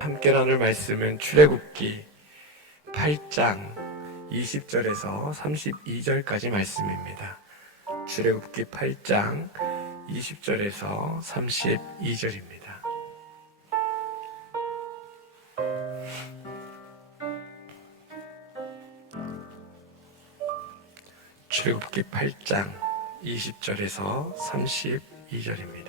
함께 나눌 말씀은 출애굽기 8장 20절에서 32절까지 말씀입니다. 출애굽기 8장 20절에서 32절입니다. 출애굽기 8장 20절에서 32절입니다.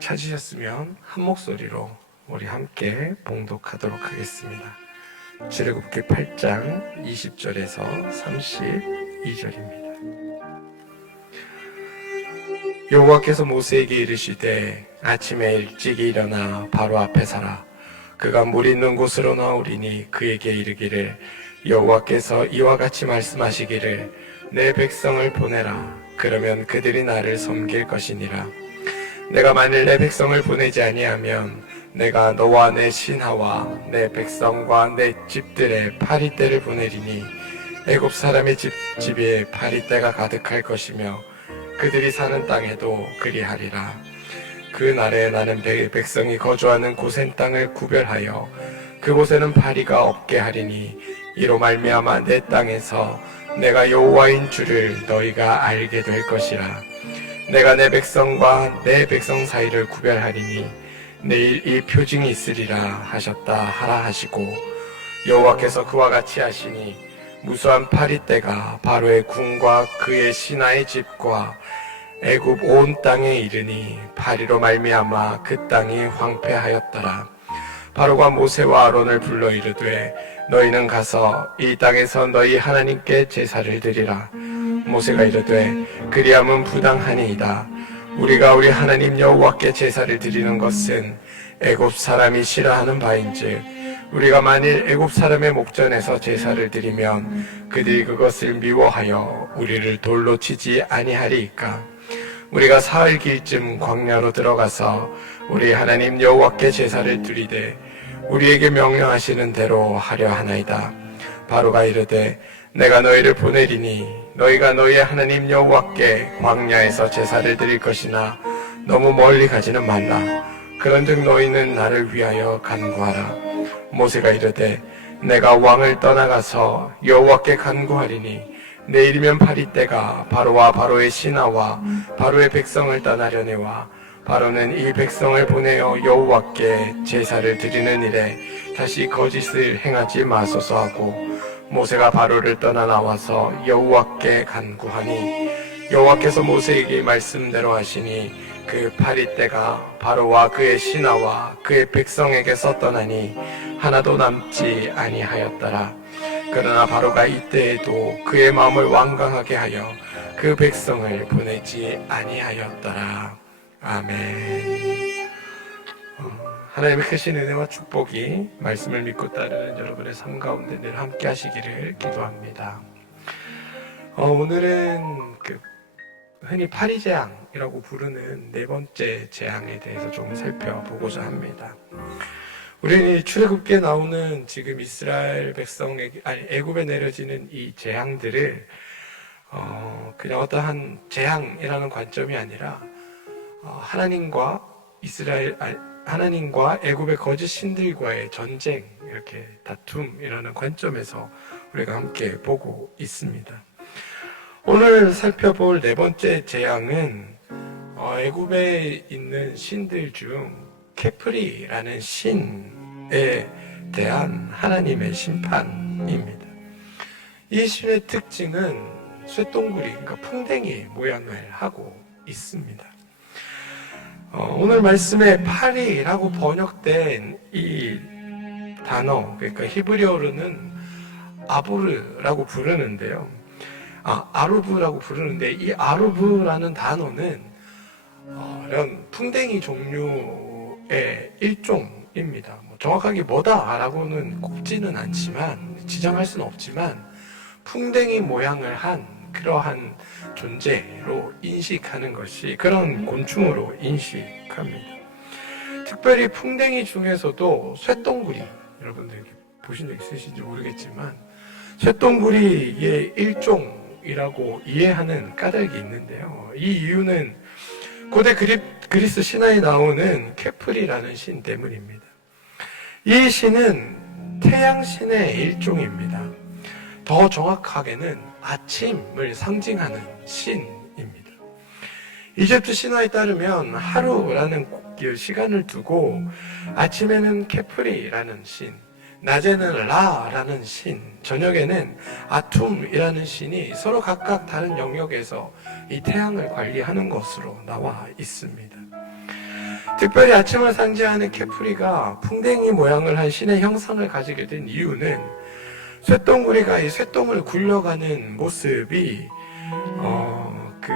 찾으셨으면 한 목소리로 우리 함께 봉독하도록 하겠습니다. 출애굽기 8장 20절에서 32절입니다. 여호와께서 모세에게 이르시되 아침에 일찍 일어나 바로 앞에 서라. 그가 물 있는 곳으로 나오리니 그에게 이르기를 여호와께서 이와 같이 말씀하시기를 내 백성을 보내라. 그러면 그들이 나를 섬길 것이니라. 내가 만일 내 백성을 보내지 아니하면 내가 너와 내 신하와 내 백성과 내 집들의 파리떼를 보내리니 애굽 사람의 집에 파리떼가 가득할 것이며 그들이 사는 땅에도 그리하리라. 그 날에 나는 백성이 거주하는 고센 땅을 구별하여 그곳에는 파리가 없게 하리니 이로 말미암아 내 땅에서 내가 여호와인 줄을 너희가 알게 될 것이라. 내가 내 백성과 내 백성 사이를 구별하리니 내일 이 표징이 있으리라 하셨다 하라 하시고 여호와께서 그와 같이 하시니 무수한 파리떼가 바로의 궁과 그의 신하의 집과 애굽 온 땅에 이르니 파리로 말미암아 그 땅이 황폐하였더라. 바로가 모세와 아론을 불러 이르되 너희는 가서 이 땅에서 너희 하나님께 제사를 드리라. 모세가 이르되 그리함은 부당하니이다. 우리가 우리 하나님 여호와께 제사를 드리는 것은 애굽 사람이 싫어하는 바인즉 우리가 만일 애굽 사람의 목전에서 제사를 드리면 그들이 그것을 미워하여 우리를 돌로 치지 아니하리이까. 우리가 사흘 길쯤 광야로 들어가서 우리 하나님 여호와께 제사를 드리되 우리에게 명령하시는 대로 하려 하나이다. 바로가 이르되 내가 너희를 보내리니 너희가 너희의 하나님 여호와께 광야에서 제사를 드릴 것이나 너무 멀리 가지는 말라. 그런즉 너희는 나를 위하여 간구하라. 모세가 이르되 내가 왕을 떠나가서 여호와께 간구하리니 내일이면 파리떼가 바로와 바로의 신하와 바로의 백성을 떠나려내와 바로는 이 백성을 보내어 여호와께 제사를 드리는 일에 다시 거짓을 행하지 마소서 하고 모세가 바로를 떠나 나와서 여호와께 간구하니 여호와께서 모세에게 말씀대로 하시니 그 파리떼가 바로와 그의 신하와 그의 백성에게서 떠나니 하나도 남지 아니하였더라. 그러나 바로가 이때에도 그의 마음을 완강하게 하여 그 백성을 보내지 아니하였더라. 아멘. 하나님의 크신 은혜와 축복이 말씀을 믿고 따르는 여러분의 삶 가운데 늘 함께 하시기를 기도합니다. 오늘은 흔히 파리재앙이라고 부르는 네 번째 재앙에 대해서 좀 살펴보고자 합니다. 우리는 출애굽기에 나오는 지금 이스라엘 백성에게 애굽에 내려지는 이 재앙들을 그냥 어떠한 재앙이라는 관점이 아니라 하나님과 애굽의 거짓 신들과의 전쟁, 이렇게 다툼이라는 관점에서 우리가 함께 보고 있습니다. 오늘 살펴볼 네 번째 재앙은 애굽에 있는 신들 중 케프리라는 신에 대한 하나님의 심판입니다. 이 신의 특징은 쇠똥구리, 그러니까 풍뎅이 모양을 하고 있습니다. 오늘 말씀에 파리라고 번역된 이 단어, 그러니까 히브리어로는 아부르라고 부르는데요. 아루브라고 부르는데 이 아루브라는 단어는 이런 풍뎅이 종류의 일종입니다. 정확하게 뭐다라고는 꼽지는 않지만 지정할 수는 없지만 풍뎅이 모양을 한 그러한 존재로 인식하는 것이 그런 곤충으로 인식합니다. 특별히 풍뎅이 중에서도 쇠똥구리, 여러분들 보신 적 있으신지 모르겠지만 쇠똥구리의 일종이라고 이해하는 까닭이 있는데요. 이 이유는 고대 그리스 신화에 나오는 케프리라는 신 때문입니다. 이 신은 태양신의 일종입니다. 더 정확하게는 아침을 상징하는 신입니다. 이집트 신화에 따르면 하루라는 시간을 두고 아침에는 케프리라는 신, 낮에는 라라는 신, 저녁에는 아툼이라는 신이 서로 각각 다른 영역에서 이 태양을 관리하는 것으로 나와 있습니다. 특별히 아침을 상징하는 케프리가 풍뎅이 모양을 한 신의 형상을 가지게 된 이유는 쇠똥구리가 이 쇠똥을 굴려가는 모습이 그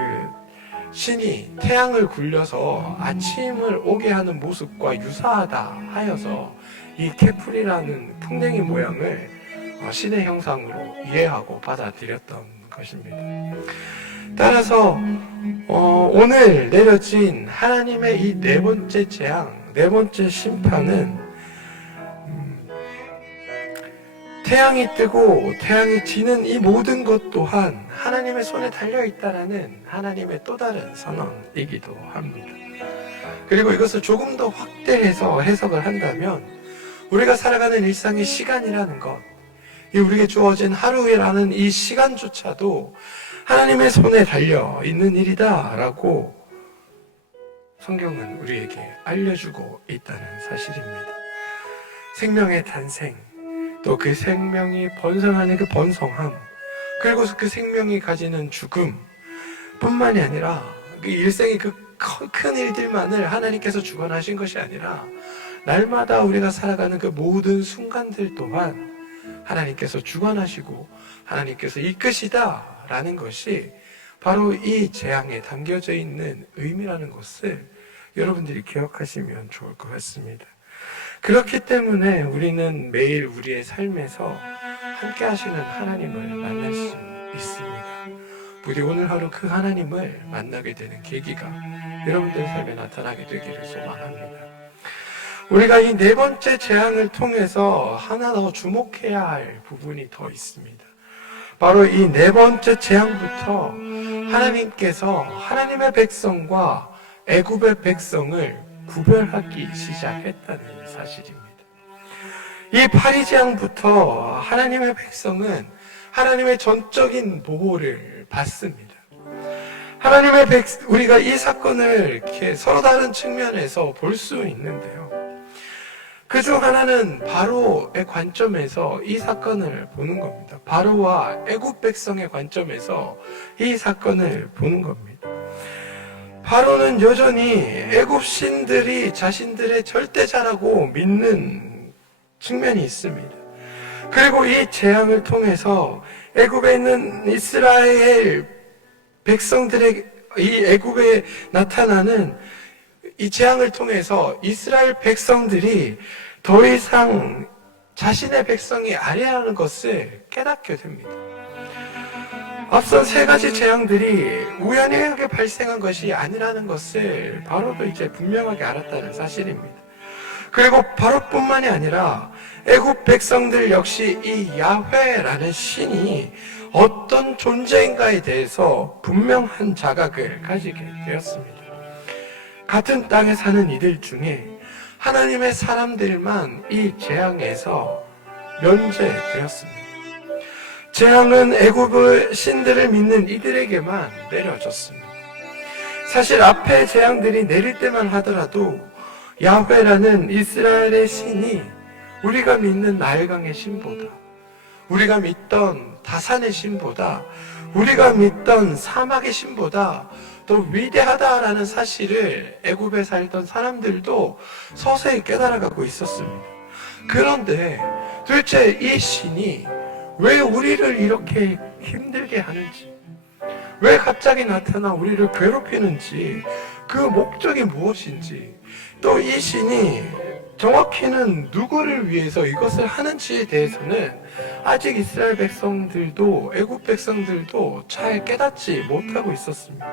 신이 태양을 굴려서 아침을 오게 하는 모습과 유사하다 하여서 이 케프리라는 풍뎅이 모양을 신의 형상으로 이해하고 받아들였던 것입니다. 따라서 오늘 내려진 하나님의 이 네 번째 재앙, 네 번째 심판은 태양이 뜨고 태양이 지는 이 모든 것 또한 하나님의 손에 달려있다라는 하나님의 또 다른 선언이기도 합니다. 그리고 이것을 조금 더 확대해서 해석을 한다면 우리가 살아가는 일상의 시간이라는 것, 우리에게 주어진 하루라는 이 시간조차도 하나님의 손에 달려있는 일이다라고 성경은 우리에게 알려주고 있다는 사실입니다. 생명의 탄생, 또 그 생명이 번성하는 그 번성함, 그리고 그 생명이 가지는 죽음 뿐만이 아니라 그 일생의 그 큰 일들만을 하나님께서 주관하신 것이 아니라 날마다 우리가 살아가는 그 모든 순간들 또한 하나님께서 주관하시고 하나님께서 이끄시다라는 것이 바로 이 재앙에 담겨져 있는 의미라는 것을 여러분들이 기억하시면 좋을 것 같습니다. 그렇기 때문에 우리는 매일 우리의 삶에서 함께 하시는 하나님을 만날 수 있습니다. 부디 오늘 하루 그 하나님을 만나게 되는 계기가 여러분들 삶에 나타나게 되기를 소망합니다. 우리가 이 네 번째 재앙을 통해서 하나 더 주목해야 할 부분이 더 있습니다. 바로 이 네 번째 재앙부터 하나님께서 하나님의 백성과 애굽의 백성을 구별하기 시작했다는 사실입니다. 이 파리재앙부터 하나님의 백성은 하나님의 전적인 보호를 받습니다. 우리가 이 사건을 이렇게 서로 다른 측면에서 볼 수 있는데요. 그중 하나는 바로의 관점에서 이 사건을 보는 겁니다. 바로와 애굽 백성의 관점에서 이 사건을 보는 겁니다. 바로는 여전히 애굽 신들이 자신들의 절대자라고 믿는 측면이 있습니다. 그리고 이 재앙을 통해서 애굽에 있는 이스라엘 백성들의 이 애굽에 나타나는 이 재앙을 통해서 이스라엘 백성들이 더 이상 자신의 백성이 아니라는 것을 깨닫게 됩니다. 앞선 세 가지 재앙들이 우연하게 발생한 것이 아니라는 것을 바로도 이제 분명하게 알았다는 사실입니다. 그리고 바로뿐만이 아니라 애굽 백성들 역시 이 야훼라는 신이 어떤 존재인가에 대해서 분명한 자각을 가지게 되었습니다. 같은 땅에 사는 이들 중에 하나님의 사람들만 이 재앙에서 면제되었습니다. 재앙은 애굽의 신들을 믿는 이들에게만 내려졌습니다. 사실 앞에 재앙들이 내릴 때만 하더라도 야훼라는 이스라엘의 신이 우리가 믿는 나일강의 신보다, 우리가 믿던 다산의 신보다, 우리가 믿던 사막의 신보다 더 위대하다라는 사실을 애굽에 살던 사람들도 서서히 깨달아가고 있었습니다. 그런데 도대체 이 신이 왜 우리를 이렇게 힘들게 하는지, 왜 갑자기 나타나 우리를 괴롭히는지, 그 목적이 무엇인지, 또 이 신이 정확히는 누구를 위해서 이것을 하는지에 대해서는 아직 이스라엘 백성들도 애굽 백성들도 잘 깨닫지 못하고 있었습니다.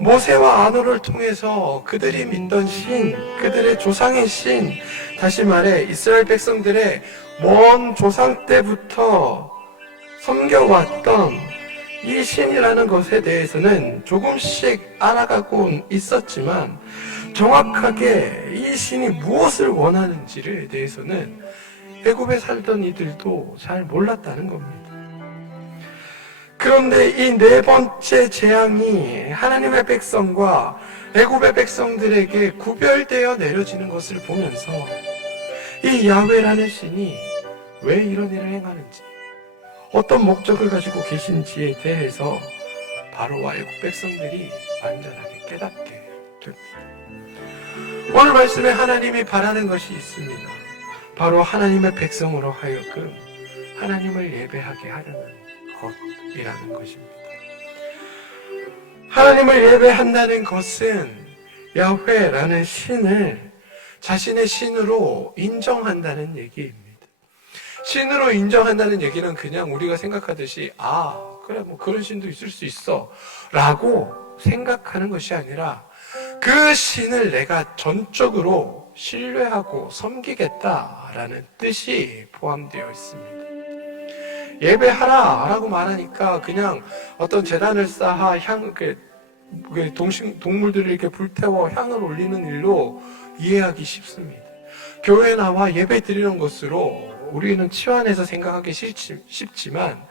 모세와 아노를 통해서 그들이 믿던 신, 그들의 조상의 신, 다시 말해 이스라엘 백성들의 먼 조상 때부터 섬겨왔던 이 신이라는 것에 대해서는 조금씩 알아가고 있었지만 정확하게 이 신이 무엇을 원하는지에 대해서는 애굽에 살던 이들도 잘 몰랐다는 겁니다. 그런데 이 네 번째 재앙이 하나님의 백성과 애굽의 백성들에게 구별되어 내려지는 것을 보면서 이 야훼라는 신이 왜 이런 일을 행하는지, 어떤 목적을 가지고 계신지에 대해서 바로와 애굽 백성들이 완전하게 깨닫게 됩니다. 오늘 말씀에 하나님이 바라는 것이 있습니다. 바로 하나님의 백성으로 하여금 하나님을 예배하게 하려는 것이라는 것입니다. 하나님을 예배한다는 것은 야훼라는 신을 자신의 신으로 인정한다는 얘기입니다. 신으로 인정한다는 얘기는 그냥 우리가 생각하듯이 그래 뭐 그런 신도 있을 수 있어 라고 생각하는 것이 아니라 그 신을 내가 전적으로 신뢰하고 섬기겠다라는 뜻이 포함되어 있습니다. 예배하라 라고 말하니까 그냥 어떤 제단을 쌓아 동물들을 이렇게 불태워 향을 올리는 일로 이해하기 쉽습니다. 교회에 나와 예배 드리는 것으로 우리는 치환해서 생각하기 쉽지만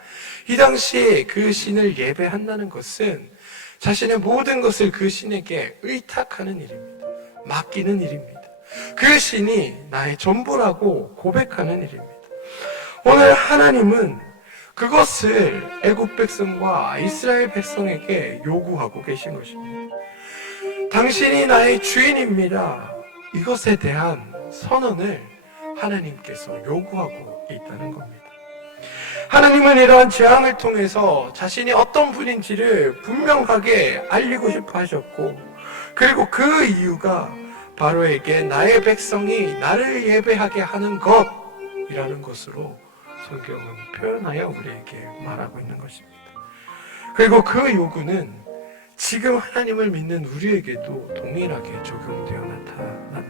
이 당시에 그 신을 예배한다는 것은 자신의 모든 것을 그 신에게 의탁하는 일입니다. 맡기는 일입니다. 그 신이 나의 전부라고 고백하는 일입니다. 오늘 하나님은 그것을 애굽 백성과 이스라엘 백성에게 요구하고 계신 것입니다. 당신이 나의 주인입니다. 이것에 대한 선언을 하나님께서 요구하고 있다는 겁니다. 하나님은 이러한 재앙을 통해서 자신이 어떤 분인지를 분명하게 알리고 싶어 하셨고, 그리고 그 이유가 바로에게 나의 백성이 나를 예배하게 하는 것이라는 것으로 성경은 표현하여 우리에게 말하고 있는 것입니다. 그리고 그 요구는 지금 하나님을 믿는 우리에게도 동일하게 적용되어 나타납니다.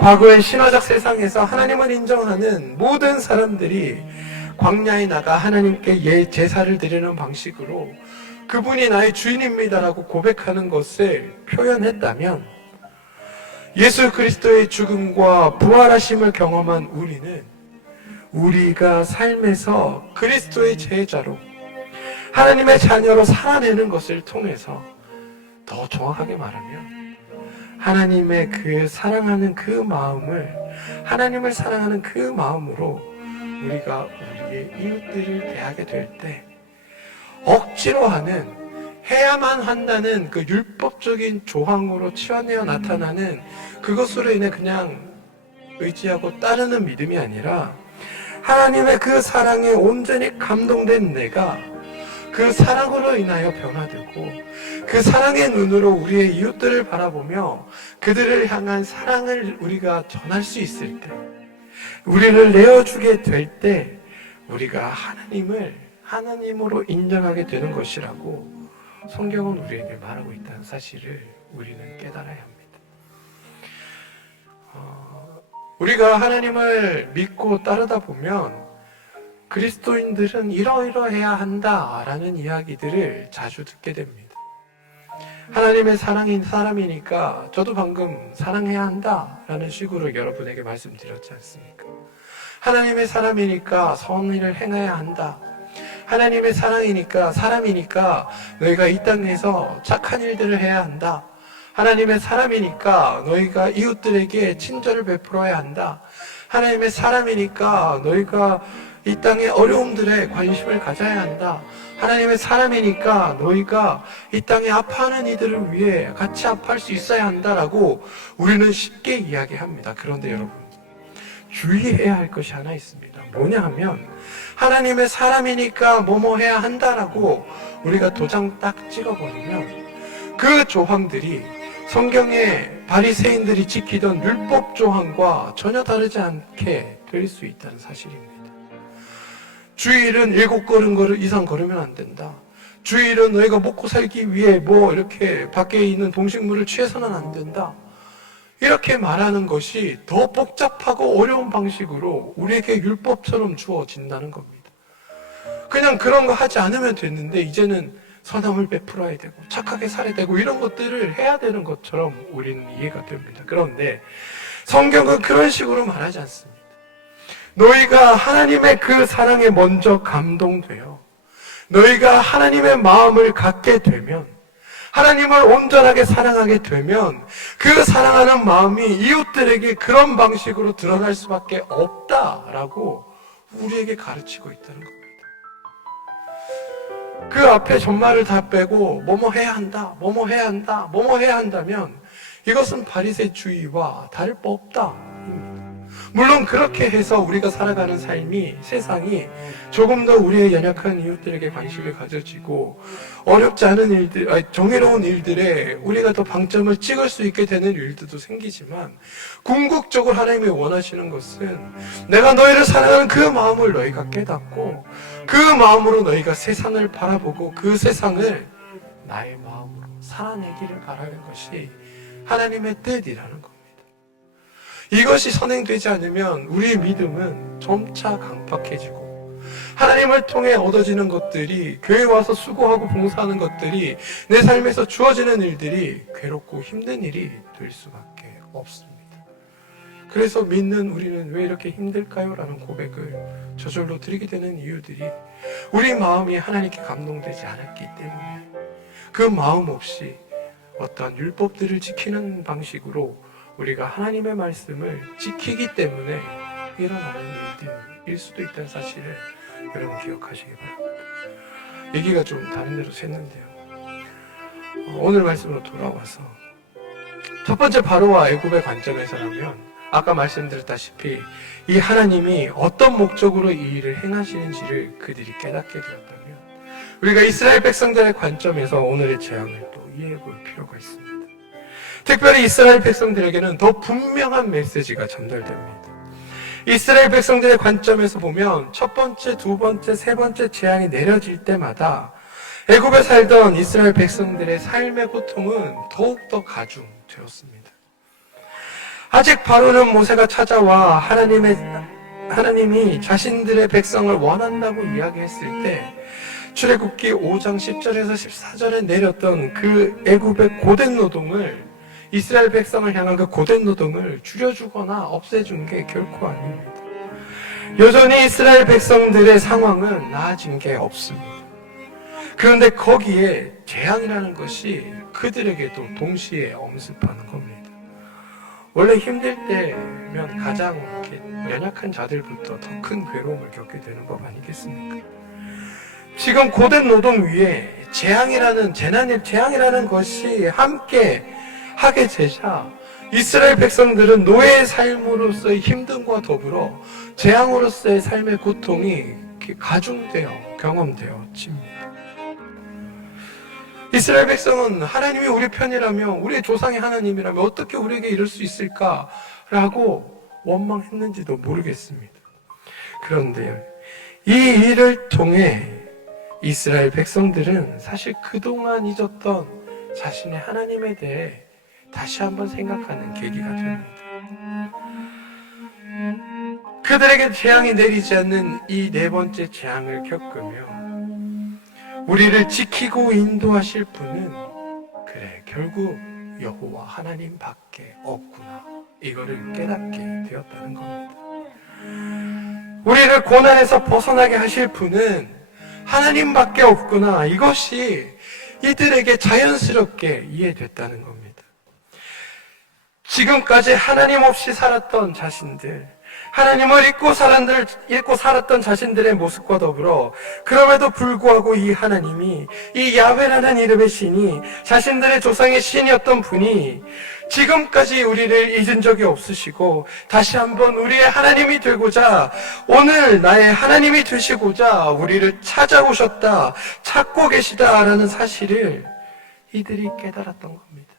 과거의 신화적 세상에서 하나님을 인정하는 모든 사람들이 광야에 나가 하나님께 제사를 드리는 방식으로 그분이 나의 주인입니다라고 고백하는 것을 표현했다면, 예수 그리스도의 죽음과 부활하심을 경험한 우리가 삶에서 그리스도의 제자로 하나님의 자녀로 살아내는 것을 통해서, 더 정확하게 말하면 하나님의 그 사랑하는 그 마음을, 하나님을 사랑하는 그 마음으로 우리가 우리의 이웃들을 대하게 될 때 억지로 하는, 해야만 한다는 그 율법적인 조항으로 치환되어 나타나는 그것으로 인해 그냥 의지하고 따르는 믿음이 아니라, 하나님의 그 사랑에 온전히 감동된 내가 그 사랑으로 인하여 변화되고, 그 사랑의 눈으로 우리의 이웃들을 바라보며 그들을 향한 사랑을 우리가 전할 수 있을 때, 우리를 내어주게 될 때 우리가 하나님을 하나님으로 인정하게 되는 것이라고 성경은 우리에게 말하고 있다는 사실을 우리는 깨달아야 합니다. 우리가 하나님을 믿고 따르다 보면 그리스도인들은 이러이러해야 한다라는 이야기들을 자주 듣게 됩니다. 하나님의 사랑인 사람이니까 저도 방금 사랑해야 한다라는 식으로 여러분에게 말씀드렸지 않습니까? 하나님의 사람이니까 선의를 행해야 한다. 하나님의 사람이니까 너희가 이 땅에서 착한 일들을 해야 한다. 하나님의 사람이니까 너희가 이웃들에게 친절을 베풀어야 한다. 하나님의 사람이니까 너희가 이 땅의 어려움들에 관심을 가져야 한다. 하나님의 사람이니까 너희가 이 땅에 아파하는 이들을 위해 같이 아파할 수 있어야 한다라고 우리는 쉽게 이야기합니다. 그런데 여러분, 주의해야 할 것이 하나 있습니다. 뭐냐 하면, 하나님의 사람이니까 뭐뭐 해야 한다라고 우리가 도장 딱 찍어버리면 그 조항들이 성경의 바리새인들이 지키던 율법 조항과 전혀 다르지 않게 될 수 있다는 사실입니다. 주일은 7걸음 이상 걸으면 안 된다. 주일은 너희가 먹고 살기 위해 이렇게 밖에 있는 동식물을 취해서는 안 된다. 이렇게 말하는 것이 더 복잡하고 어려운 방식으로 우리에게 율법처럼 주어진다는 겁니다. 그냥 그런 거 하지 않으면 됐는데 이제는 선함을 베풀어야 되고 착하게 살아야 되고 이런 것들을 해야 되는 것처럼 우리는 이해가 됩니다. 그런데 성경은 그런 식으로 말하지 않습니다. 너희가 하나님의 그 사랑에 먼저 감동되어 너희가 하나님의 마음을 갖게 되면, 하나님을 온전하게 사랑하게 되면 그 사랑하는 마음이 이웃들에게 그런 방식으로 드러날 수밖에 없다라고 우리에게 가르치고 있다는 겁니다. 그 앞에 전말을 다 빼고 뭐뭐 해야 한다, 뭐뭐 해야 한다, 뭐뭐 해야 한다면 이것은 바리새주의와 다를 바 없다입니다. 물론 그렇게 해서 우리가 살아가는 삶이, 세상이 조금 더 우리의 연약한 이웃들에게 관심을 가져지고 어렵지 않은 일들, 정의로운 일들에 우리가 더 방점을 찍을 수 있게 되는 일들도 생기지만, 궁극적으로 하나님이 원하시는 것은 내가 너희를 사랑하는 그 마음을 너희가 깨닫고 그 마음으로 너희가 세상을 바라보고 그 세상을 나의 마음으로 살아내기를 바라는 것이 하나님의 뜻이라는 겁니다. 이것이 선행되지 않으면 우리의 믿음은 점차 강팍해지고 하나님을 통해 얻어지는 것들이, 교회 와서 수고하고 봉사하는 것들이, 내 삶에서 주어지는 일들이 괴롭고 힘든 일이 될 수밖에 없습니다. 그래서 믿는 우리는 왜 이렇게 힘들까요? 라는 고백을 저절로 드리게 되는 이유들이 우리 마음이 하나님께 감동되지 않았기 때문에, 그 마음 없이 어떤 율법들을 지키는 방식으로 우리가 하나님의 말씀을 지키기 때문에 일어나는 일들일 수도 있다는 사실을 여러분 기억하시기 바랍니다. 얘기가 좀 다른 데로 샜는데요. 오늘 말씀으로 돌아와서 첫 번째 바로와 애굽의 관점에서라면 아까 말씀드렸다시피 이 하나님이 어떤 목적으로 이 일을 행하시는지를 그들이 깨닫게 되었다면, 우리가 이스라엘 백성들의 관점에서 오늘의 재앙을 또 이해해 볼 필요가 있습니다. 특별히 이스라엘 백성들에게는 더 분명한 메시지가 전달됩니다. 이스라엘 백성들의 관점에서 보면 첫 번째, 두 번째, 세 번째 재앙이 내려질 때마다 애굽에 살던 이스라엘 백성들의 삶의 고통은 더욱더 가중되었습니다. 아직 바로는 모세가 찾아와 하나님이 자신들의 백성을 원한다고 이야기했을 때 출애굽기 5장 10절에서 14절에 내렸던 그 애굽의 고된 노동을, 이스라엘 백성을 향한 그 고된 노동을 줄여주거나 없애준 게 결코 아닙니다. 여전히 이스라엘 백성들의 상황은 나아진 게 없습니다. 그런데 거기에 재앙이라는 것이 그들에게도 동시에 엄습하는 겁니다. 원래 힘들 때면 가장 연약한 자들부터 더 큰 괴로움을 겪게 되는 법 아니겠습니까? 지금 고된 노동 위에 재앙이라는 것이 함께 하게 되자 이스라엘 백성들은 노예의 삶으로서의 힘듦과 더불어 재앙으로서의 삶의 고통이 가중되어 경험되어집니다. 이스라엘 백성은 하나님이 우리 편이라며, 우리의 조상의 하나님이라며 어떻게 우리에게 이럴 수 있을까라고 원망했는지도 모르겠습니다. 그런데요, 이 일을 통해 이스라엘 백성들은 사실 그동안 잊었던 자신의 하나님에 대해 다시 한번 생각하는 계기가 됩니다. 그들에게 재앙이 내리지 않는 이 네 번째 재앙을 겪으며 우리를 지키고 인도하실 분은 그래 결국 여호와 하나님 밖에 없구나, 이거를 깨닫게 되었다는 겁니다. 우리를 고난에서 벗어나게 하실 분은 하나님밖에 없구나, 이것이 이들에게 자연스럽게 이해됐다는 겁니다. 지금까지 하나님 없이 살았던 자신들, 하나님을 잊고 살았던 자신들의 모습과 더불어 그럼에도 불구하고 이 하나님이, 이 야훼라는 이름의 신이, 자신들의 조상의 신이었던 분이 지금까지 우리를 잊은 적이 없으시고 다시 한번 우리의 하나님이 되고자, 오늘 나의 하나님이 되시고자 우리를 찾아오셨다, 찾고 계시다라는 사실을 이들이 깨달았던 겁니다.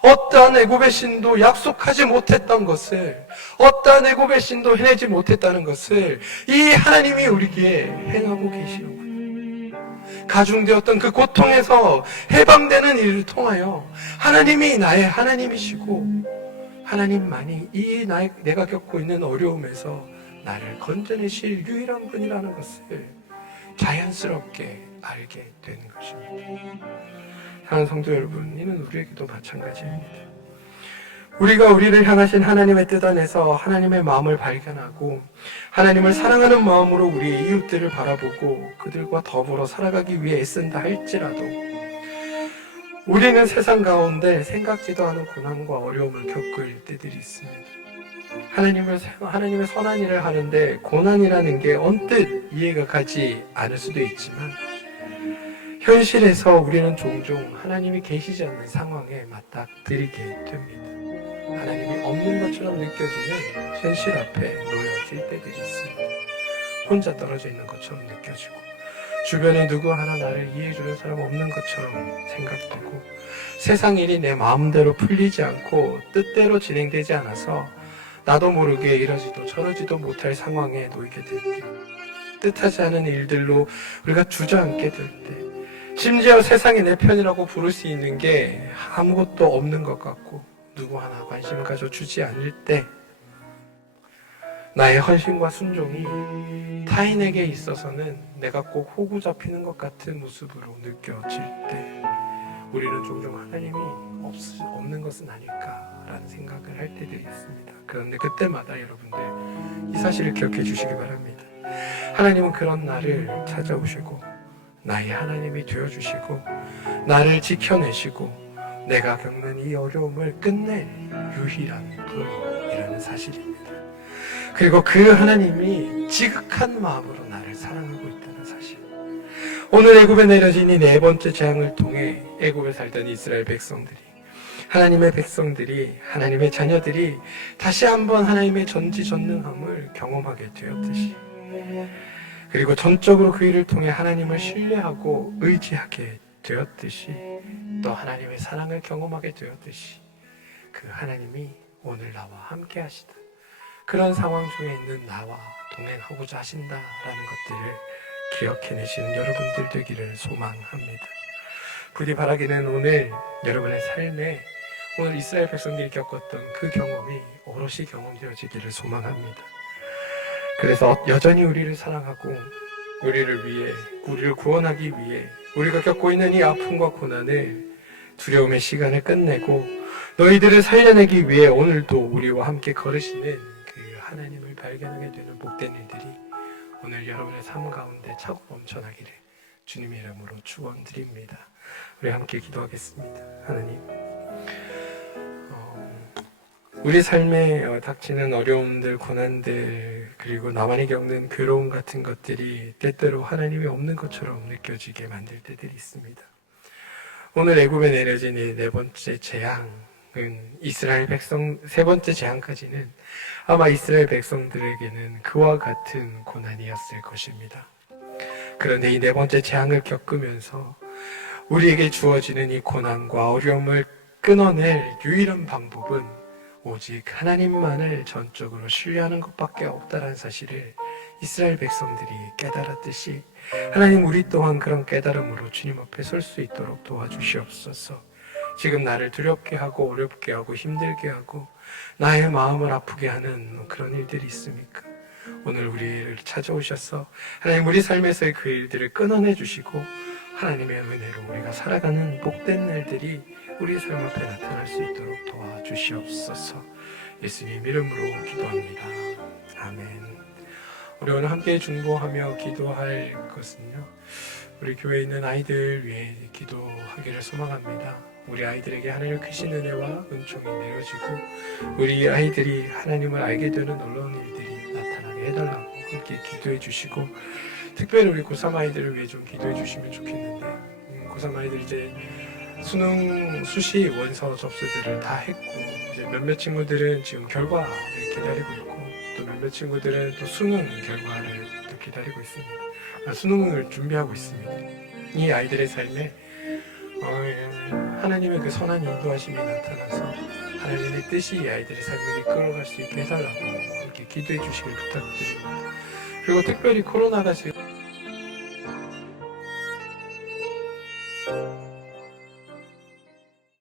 어떠한 애굽의 신도 약속하지 못했던 것을, 어떠한 애굽의 신도 해내지 못했다는 것을 이 하나님이 우리에게 행하고 계시는군요. 가중되었던 그 고통에서 해방되는 일을 통하여 하나님이 나의 하나님이시고 하나님만이 내가 겪고 있는 어려움에서 나를 건져내실 유일한 분이라는 것을 자연스럽게 알게 되는 것입니다. 사랑하는 성도 여러분, 이는 우리에게도 마찬가지입니다. 우리가 우리를 향하신 하나님의 뜻 안에서 하나님의 마음을 발견하고 하나님을 사랑하는 마음으로 우리의 이웃들을 바라보고 그들과 더불어 살아가기 위해 애쓴다 할지라도 우리는 세상 가운데 생각지도 않은 고난과 어려움을 겪을 때들이 있습니다. 하나님의 선한 일을 하는데 고난이라는 게 언뜻 이해가 가지 않을 수도 있지만 현실에서 우리는 종종 하나님이 계시지 않는 상황에 맞닥뜨리게 됩니다. 하나님이 없는 것처럼 느껴지는 현실 앞에 놓여질 때들이 있습니다. 혼자 떨어져 있는 것처럼 느껴지고 주변에 누구 하나 나를 이해해주는 사람 없는 것처럼 생각되고 세상 일이 내 마음대로 풀리지 않고 뜻대로 진행되지 않아서 나도 모르게 이러지도 저러지도 못할 상황에 놓이게 될 때, 뜻하지 않은 일들로 우리가 주저앉게 될 때, 심지어 세상에 내 편이라고 부를 수 있는 게 아무것도 없는 것 같고 누구 하나 관심 가져주지 않을 때 나의 헌신과 순종이 타인에게 있어서는 내가 꼭 호구 잡히는 것 같은 모습으로 느껴질 때 우리는 종종 하나님이 없는 것은 아닐까라는 생각을 할 때들이 있습니다. 그런데 그때마다 여러분들 이 사실을 기억해 주시기 바랍니다. 하나님은 그런 나를 찾아오시고 나의 하나님이 되어주시고 나를 지켜내시고 내가 겪는 이 어려움을 끝낼 유일한 분이라는 사실입니다. 그리고 그 하나님이 지극한 마음으로 나를 사랑하고 있다는 사실. 오늘 애굽에 내려진 이 네 번째 재앙을 통해 애굽에 살던 이스라엘 백성들이 하나님의 백성들이 하나님의 자녀들이 다시 한번 하나님의 전지전능함을 경험하게 되었듯이 그리고 전적으로 그 일을 통해 하나님을 신뢰하고 의지하게 되었듯이 또 하나님의 사랑을 경험하게 되었듯이 그 하나님이 오늘 나와 함께 하시다. 그런 상황 중에 있는 나와 동행하고자 하신다라는 것들을 기억해내시는 여러분들 되기를 소망합니다. 부디 바라기는 오늘 여러분의 삶에 오늘 이스라엘 백성들이 겪었던 그 경험이 오롯이 경험되어지기를 소망합니다. 그래서 여전히 우리를 사랑하고 우리를 위해 우리를 구원하기 위해 우리가 겪고 있는 이 아픔과 고난을 두려움의 시간을 끝내고 너희들을 살려내기 위해 오늘도 우리와 함께 걸으시는 그 하나님을 발견하게 되는 복된 일들이 오늘 여러분의 삶 가운데 차고 넘쳐나기를 주님의 이름으로 축원드립니다. 우리 함께 기도하겠습니다. 하나님, 우리 삶에 닥치는 어려움들, 고난들, 그리고 나만이 겪는 괴로움 같은 것들이 때때로 하나님이 없는 것처럼 느껴지게 만들 때들이 있습니다. 오늘 애굽에 내려진 이 네 번째 재앙은 이스라엘 백성, 세 번째 재앙까지는 아마 이스라엘 백성들에게는 그와 같은 고난이었을 것입니다. 그런데 이 네 번째 재앙을 겪으면서 우리에게 주어지는 이 고난과 어려움을 끊어낼 유일한 방법은 오직 하나님만을 전적으로 신뢰하는 것밖에 없다는 사실을 이스라엘 백성들이 깨달았듯이 하나님 우리 또한 그런 깨달음으로 주님 앞에 설 수 있도록 도와주시옵소서. 지금 나를 두렵게 하고 어렵게 하고 힘들게 하고 나의 마음을 아프게 하는 그런 일들이 있습니까? 오늘 우리를 찾아오셔서 하나님 우리 삶에서의 그 일들을 끊어내 주시고 하나님의 은혜로 우리가 살아가는 복된 날들이 우리 삶 앞에 나타날 수 있도록 도와주시옵소서. 예수님 이름으로 기도합니다. 아멘. 우리 오늘 함께 중보하며 기도할 것은요, 우리 교회에 있는 아이들 위해 기도하기를 소망합니다. 우리 아이들에게 하나님의 크신 은혜와 은총이 내려지고 우리 아이들이 하나님을 알게 되는 놀라운 일들이 나타나게 해달라고 함께 기도해 주시고, 특별히 우리 고3 아이들을 위해 좀 기도해 주시면 좋겠는데, 고3 아이들 이제 수능 수시 원서 접수들을 다 했고 이제 몇몇 친구들은 지금 결과를 기다리고 있고 또 몇몇 친구들은 또 수능 결과를 또 기다리고 있습니다. 수능을 준비하고 있습니다. 이 아이들의 삶에 하나님의 그 선한 인도하심이 나타나서 하나님의 뜻이 이 아이들의 삶을 이끌어갈 수 있게 해달라고 이렇게 기도해 주시길 부탁드립니다. 그리고 특별히 코로나가 지금